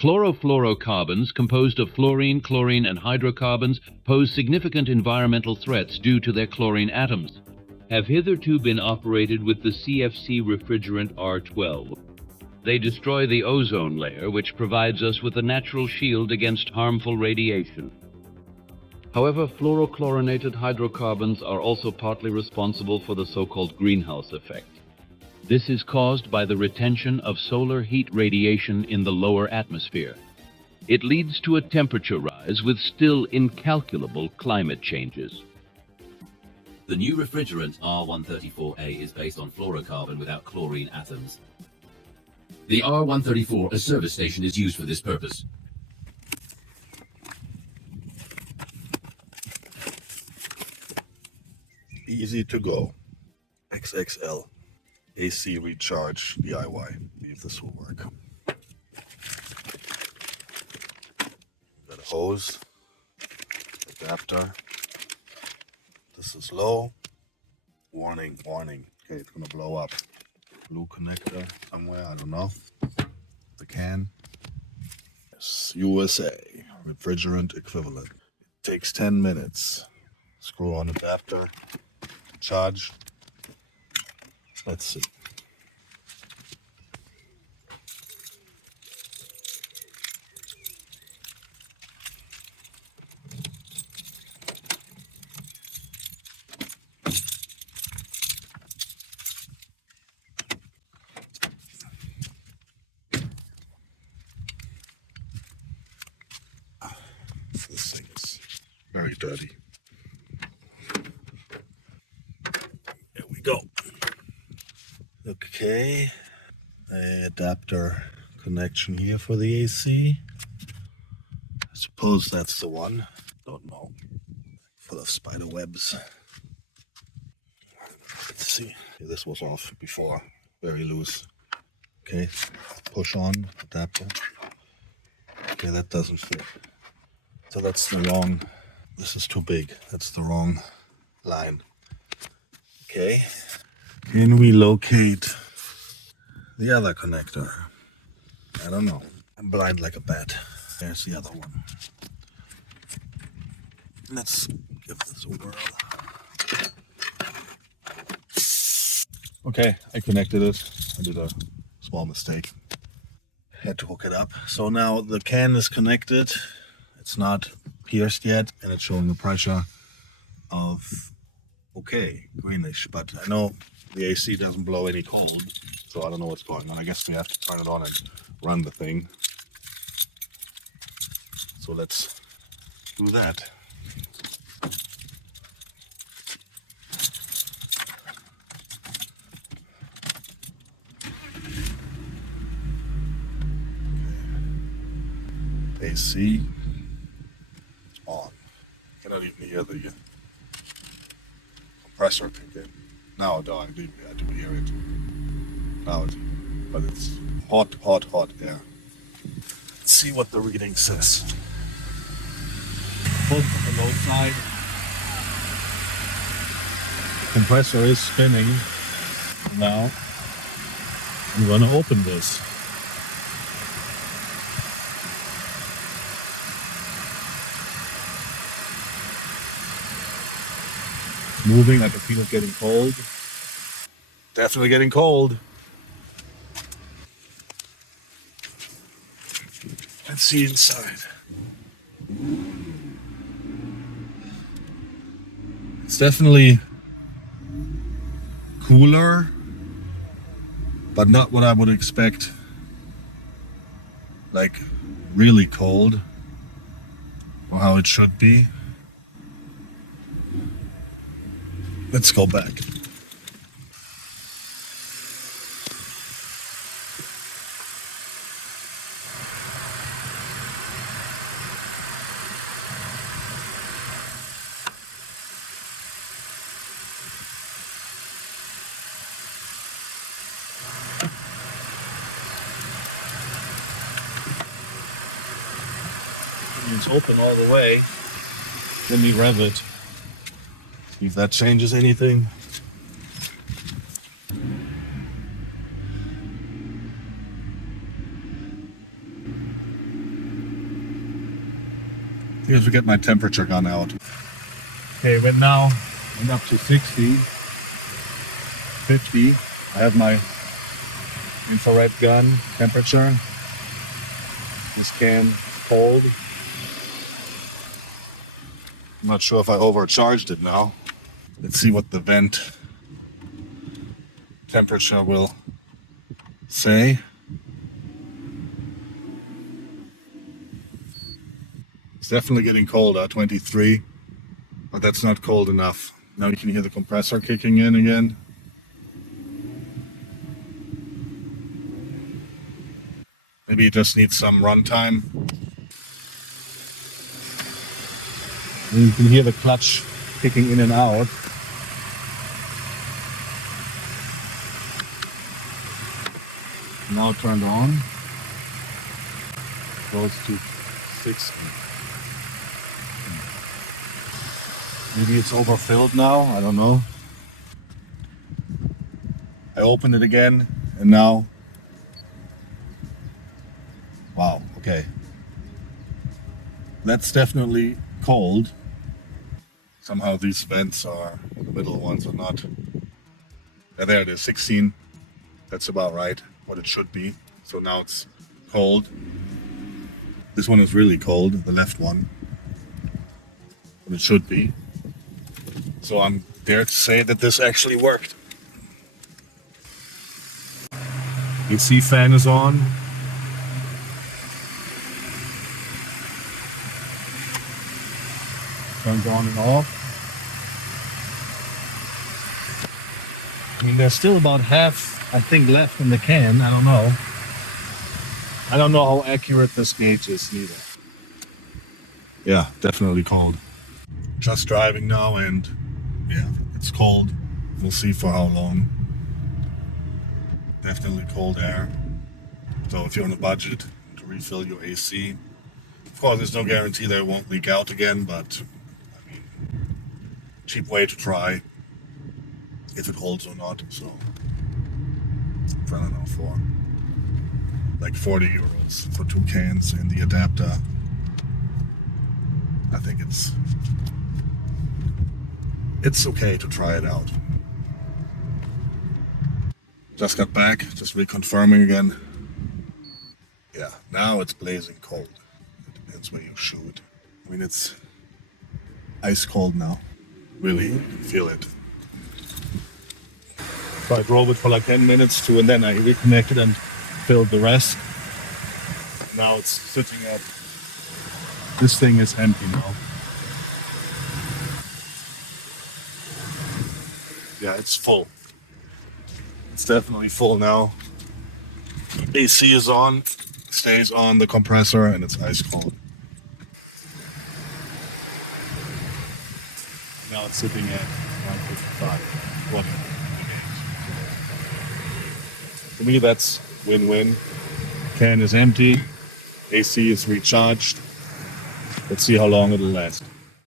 Chlorofluorocarbons, composed of fluorine, chlorine, and hydrocarbons, pose significant environmental threats due to their chlorine atoms, have hitherto been operated with the CFC refrigerant R12. They destroy the ozone layer, which provides us with a natural shield against harmful radiation. However, fluorochlorinated hydrocarbons are also partly responsible for the so-called greenhouse effect. This is caused by the retention of solar heat radiation in the lower atmosphere. It leads to a temperature rise with still incalculable climate changes. The new refrigerant R134A is based on fluorocarbon without chlorine atoms. The R134A service station is used for this purpose. Easy to go. XXL. AC recharge DIY. See if this will work. Got a hose, adapter. This is low. Warning, warning. Okay, it's gonna blow up. Blue connector somewhere, I don't know. The can. Yes, USA, refrigerant equivalent. It takes 10 minutes. Screw on adapter, charge. Let's see. This thing is very dirty. There we go. Okay, adapter connection here for the AC. I suppose that's the one. Don't know. Full of spider webs. Let's see. This was off before. Very loose. Okay, push on adapter. Okay, that doesn't fit. So that's the wrong. This is too big. That's the wrong line. Okay. Can we locate the other connector? I don't know. I'm blind like a bat. There's the other one. Let's give this a whirl. Okay, I connected it. I did a small mistake. Had to hook it up. So now the can is connected. It's not pierced yet, and it's showing a pressure of okay, greenish, but I know the AC doesn't blow any cold, so I don't know what's going on. I guess we have to turn it on and run the thing. So let's do that. Okay. AC on. Cannot even hear the compressor kick in. Now I do hear it. Now but it's hot, hot, hot air. Let's see what the reading says. Hold on the low side. The compressor is spinning. Now I'm gonna open this. Moving, I can feel it getting cold. Definitely getting cold. Let's see inside. It's definitely cooler, but not what I would expect. Like really cold, or how it should be. Let's go back. It's open all the way. Let me rev it. See if that changes anything. Here's to get my temperature gun out. Okay, went up to 60, 50. I have my infrared gun temperature. This can is cold. I'm not sure if I overcharged it now. Let's see what the vent temperature will say. It's definitely getting colder, 23, but that's not cold enough. Now you can hear the compressor kicking in again. Maybe it just needs some runtime. And you can hear the clutch kicking in and out. Now turned on. Goes to 60. Maybe it's overfilled now, I don't know. I open it again and now, wow, okay. That's definitely cold. Somehow these vents are, the middle ones are not. Yeah, there it is, 16. That's about right, what it should be. So now it's cold. This one is really cold, the left one. But it should be. So I'm dare to say that this actually worked. AC fan is on. Turns on and off. I mean, there's still about half, I think, left in the can. I don't know. I don't know how accurate this gauge is neither. Yeah, definitely cold. Just driving now and yeah, it's cold. We'll see for how long. Definitely cold air. So if you're on a budget to refill your AC, of course there's no guarantee that it won't leak out again, but I mean, cheap way to try if it holds or not. So I don't know, for like 40 euros for 2 cans and the adapter. I think it's okay to try it out. Just got back, just reconfirming again. Yeah, now it's blazing cold. It depends where you shoot. I mean, it's ice cold now. Really, you can feel it. So I drove it for like 10 minutes and then I reconnected and filled the rest. Now it's sitting at, this thing is empty now. Yeah, it's full. It's definitely full now. AC is on, stays on the compressor, and it's ice cold. Now it's sitting at 155. Whatever. For me, that's win-win. Can is empty, AC is recharged. Let's see how long it'll last.